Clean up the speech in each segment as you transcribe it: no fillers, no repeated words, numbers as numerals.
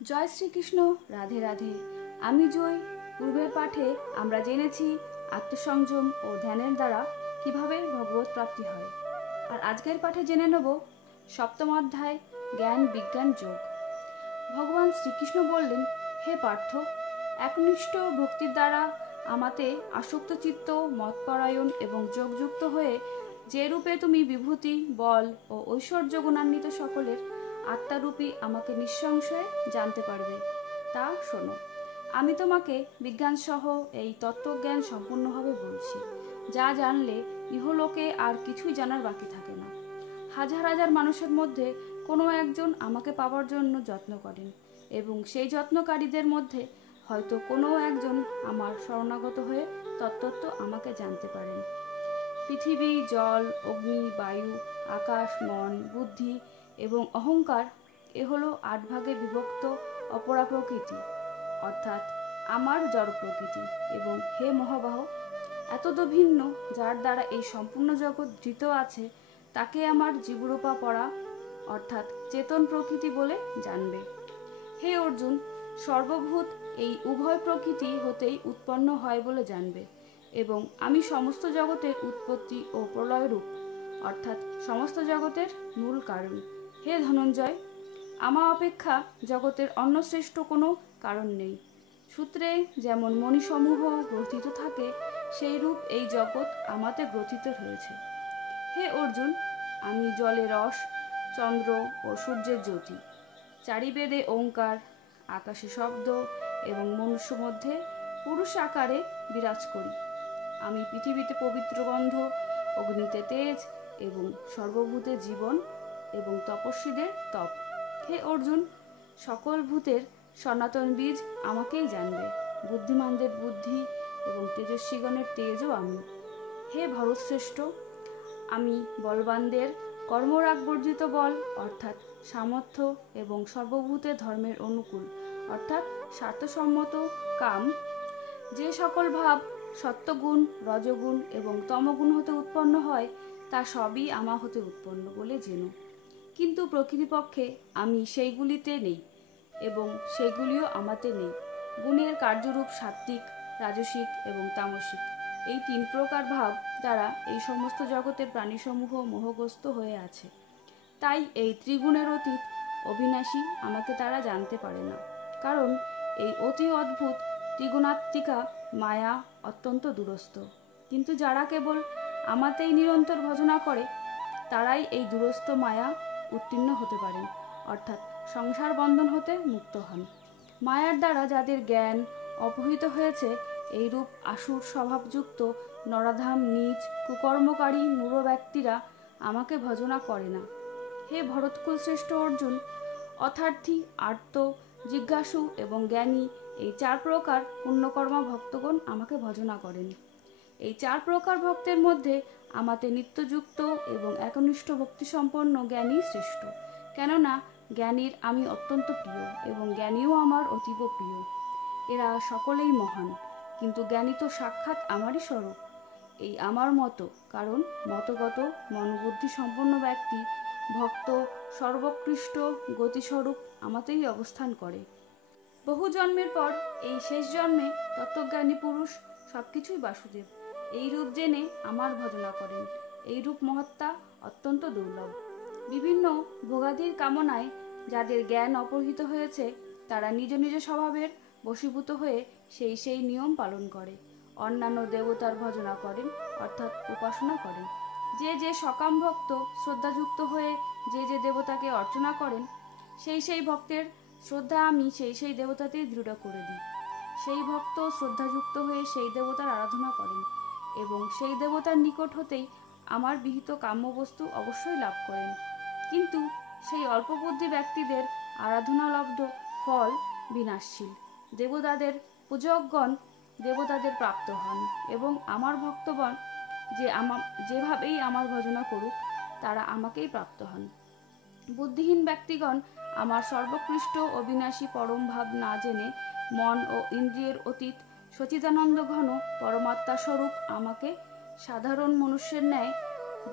জয় শ্রীকৃষ্ণ। রাধে রাধে। আমি জয়। পূর্বের পাঠে আমরা জেনেছি আত্মসংযম ও ধ্যানের দ্বারা কিভাবে ভগবত প্রাপ্তি হয়। আর আজকের পাঠে জেনে নেব সপ্তম অধ্যায় জ্ঞান বিজ্ঞান যোগ। ভগবান শ্রীকৃষ্ণ বললেন, হে পার্থ, একনিষ্ঠ ভক্তির দ্বারা আমাতে আসক্ত চিত্ত, মতপরায়ণ এবং যোগযুক্ত হয়ে যে রূপে তুমি বিভূতি, বল ও ঐশ্বর্য গুণান্বিত সকলের আত্মারূপী আমাকে নিঃসংশয়ে জানতে পারবে, তা শোনো। আমি তোমাকে বিজ্ঞানসহ এই তত্ত্বজ্ঞান সম্পূর্ণভাবে বলছি, যা জানলে ইহলোকে আর কিছুই জানার বাকি থাকে না। হাজার হাজার মানুষের মধ্যে কোনো একজন আমাকে পাওয়ার জন্য যত্ন করেন, এবং সেই যত্নকারীদের মধ্যে হয়তো কোনো একজন আমার শরণাগত হয়ে তত্ত্ব আমাকে জানতে পারেন। পৃথিবী, জল, অগ্নি, বায়ু, আকাশ, মন, বুদ্ধি এবং অহংকার এ হলো 8 ভাগে বিভক্ত অপরা প্রকৃতি, অর্থাৎ আমার জড় প্রকৃতি। এবং হে মহাবাহ, এতদ ভিন্ন যার দ্বারা এই সম্পূর্ণ জগৎ ধৃত আছে, তাকে আমার জীবরূপা পড়া অর্থাৎ চেতন প্রকৃতি বলে জানবে। হে অর্জুন, সর্বভূত এই উভয় প্রকৃতি হতেই উৎপন্ন হয় বলে জানবে, এবং আমি সমস্ত জগতের উৎপত্তি ও প্রলয় রূপ, অর্থাৎ সমস্ত জগতের মূল কারণ। হে ধনঞ্জয়, আমা অপেক্ষা জগতের অন্য শ্রেষ্ঠ কোনো কারণ নেই। সূত্রে যেমন মণিসমূহ গ্রথিত থাকে, সেই রূপ এই জগৎ আমাতে গ্রথিত হয়েছে। হে অর্জুন, আমি জলে রস, চন্দ্র ও সূর্যের জ্যোতি, চারিবেদে ওঙ্কার, আকাশে শব্দ এবং মনুষ্য মধ্যে পুরুষ আকারে বিরাজ করি। আমি পৃথিবীতে পবিত্র গন্ধ, অগ্নিতে তেজ এবং সর্বভূতে জীবন এবং তপস্বীদের তপ। হে অর্জুন, সকল ভূতের সনাতন বীজ আমাকেই জানবে। বুদ্ধিমানদের বুদ্ধি এবং তেজস্বীগণের তেজও আমি। হে ভরতশ্রেষ্ঠ, আমি বলবানদের কর্মরাগ বর্জিত বল অর্থাৎ সামর্থ্য এবং সর্বভূতের ধর্মের অনুকূল অর্থাৎ স্বার্থসম্মত কাম, যে সকল ভাব সত্যগুণ, রজগুণ এবং তমগুণ হতে উৎপন্ন হয়, তা সবই আমা হতে উৎপন্ন বলে জেনো। কিন্তু প্রকৃতিপক্ষে আমি সেইগুলিতে নেই এবং সেইগুলিও আমাতে নেই। গুণের কার্যরূপ সাত্ত্বিক, রাজসিক এবং তামসিক, এই 3 প্রকার ভাব দ্বারা এই সমস্ত জগতের প্রাণীসমূহ মোহগ্রস্ত হয়ে আছে। তাই এই ত্রিগুণের অতীত অবিনাশী আমাকে তারা জানতে পারে না, কারণ এই অতি অদ্ভুত ত্রিগুণাত্মিকা মায়া অত্যন্ত দূরস্থ। কিন্তু যারা কেবল আমাতেই নিরন্তর ভজনা করে, তারাই এই দূরস্থ মায়া উত্তীর্ণ হতে পারেন, অর্থাৎ সংসার বন্ধন হতে মুক্ত হন। মায়ার দ্বারা যাদের জ্ঞান অপহৃত হয়েছে, এই রূপ আসুর স্বভাবযুক্ত নরাধাম নীচ কুকর্মকারী মূঢ় ব্যক্তিরা আমাকে ভজনা করে না। হে ভরতকুল শ্রেষ্ঠ অর্জুন, অথার্থী, আর্ত, জিজ্ঞাসু এবং জ্ঞানী এই 4 প্রকার পুণ্যকর্মা ভক্তগণ আমাকে ভজনা করেন। এই 4 প্রকার ভক্তের মধ্যে আমাতে নিত্যযুক্ত এবং একনিষ্ঠ ভক্তিসম্পন্ন জ্ঞানী শ্রেষ্ঠ, কেননা জ্ঞানীর আমি অত্যন্ত প্রিয় এবং জ্ঞানীও আমার অতীব প্রিয়। এরা সকলেই মহান, কিন্তু জ্ঞানী তো সাক্ষাৎ আমারই স্বরূপ। এই আমার মতো, কারণ মতগত মনোবুদ্ধি সম্পন্ন ব্যক্তি ভক্ত সর্বোৎকৃষ্ট গতিস্বরূপ আমাতেই অবস্থান করে। বহু জন্মের পর এই শেষ জন্মে তত্ত্বজ্ঞানী পুরুষ সবকিছুই বাসুদেব এই রূপ জেনে আমার ভজনা করেন। এই রূপ মহত্তা অত্যন্ত দুর্লভ। বিভিন্ন ভোগাদির কামনায় যাদের জ্ঞান অপহৃত হয়েছে, তারা নিজ নিজ স্বভাবের বশীভূত হয়ে সেই নিয়ম পালন করে। অন্যান্য দেবতার ভজনা করেন অর্থাৎ উপাসনা করেন। যে সকাম ভক্ত শ্রদ্ধাযুক্ত হয়ে যে দেবতাকে অর্চনা করেন, সেই ভক্তের শ্রদ্ধা আমি সেই দেবতাতেই দৃঢ় করে দিই। সেই ভক্ত শ্রদ্ধাযুক্ত হয়ে সেই দেবতার আরাধনা করেন এবং সেই দেবতার নিকট হতেই আমার বিহিত কাম্যবস্তু অবশ্যই লাভ করেন। কিন্তু সেই অল্পবুদ্ধি ব্যক্তিদের আরাধনালব্ধ ফল বিনাশশীল। দেবতাদের পূজকগণ দেবতাদের প্রাপ্ত হন এবং আমার ভক্তগণ যেভাবেই আমার ভজনা করুক, তারা আমাকেই প্রাপ্ত হন। বুদ্ধিহীন ব্যক্তিগণ আমার সর্বোৎকৃষ্ট অবিনাশী পরম ভাব না জেনে মন ও ইন্দ্রিয়ের অতীত সচিদানন্দ ঘন পরমাত্মা স্বরূপ আমাকে সাধারণ মনুষ্যের ন্যায়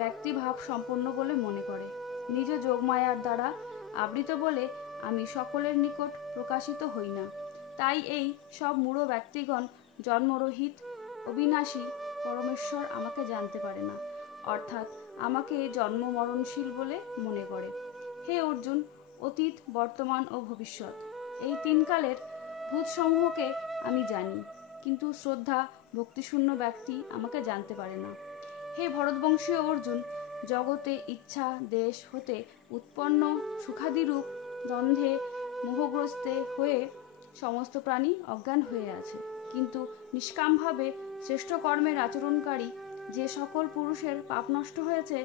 ব্যক্তিভাব সম্পন্ন বলে মনে করে। নিজ যোগমায়ার দ্বারা আবৃত বলে আমি সকলের নিকট প্রকাশিত হই না। তাই এই সব মূঢ় ব্যক্তিগণ জন্মরহিত অবিনাশী পরমেশ্বর আমাকে জানতে পারে না, অর্থাৎ আমাকে জন্ম মরণশীল বলে মনে করে। হে অর্জুন, অতীত, বর্তমান ও ভবিষ্যৎ এই তিন কালের ভূতসমূহকে আমি জানি, কিন্তু শ্রদ্ধা ভক্তিশূন্য ব্যক্তি আমাকে জানতে পারে না। হে ভরতবংশীয় অর্জুন, জগতে ইচ্ছা দেশ হতে উৎপন্ন সুখাদিরূপ দ্বন্দ্বে মোহগ্রস্তে হয়ে সমস্ত প্রাণী অজ্ঞান হয়ে আছে, কিন্তু নিষ্কামভাবে শ্রেষ্ঠ কর্মের আচরণকারী যে সকল পুরুষের পাপ নষ্ট হয়েছে,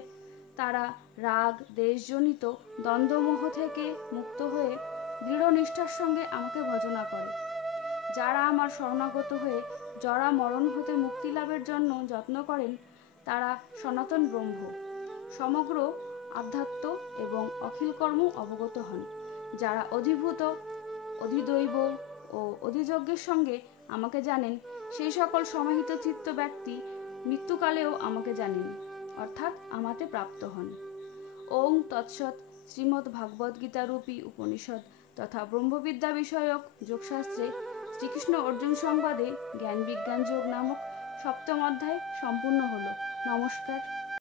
তারা রাগ দেশজনিত দ্বন্দ্বমোহ থেকে মুক্ত হয়ে দৃঢ় নিষ্ঠার সঙ্গে আমাকে ভজনা করে। যারা আমার শরণাগত হয়ে জরা মরণ হতে মুক্তি লাভের জন্য যত্ন করেন, তারা সনাতন ব্রহ্ম, সমগ্র আধ্যাত্ম এবং অখিল কর্ম অবগত হন। যারা অধিভূত, অধিদৈব ও অধিযজ্ঞের সঙ্গে আমাকে জানেন, সেই সকল সমাহিত চিত্ত ব্যক্তি মৃত্যুকালেও আমাকে জানেন, অর্থাৎ আমাতে প্রাপ্ত হন। ওং তৎসৎ। শ্রীমদ্ ভাগবত গীতারূপী উপনিষদ তথা ব্রহ্মবিদ্যা বিষয়ক যোগশাস্ত্রে শ্রীকৃষ্ণ অর্জুন সংবাদে জ্ঞান বিজ্ঞান যোগ নামক সপ্তম অধ্যায় সম্পূর্ণ হল। নমস্কার।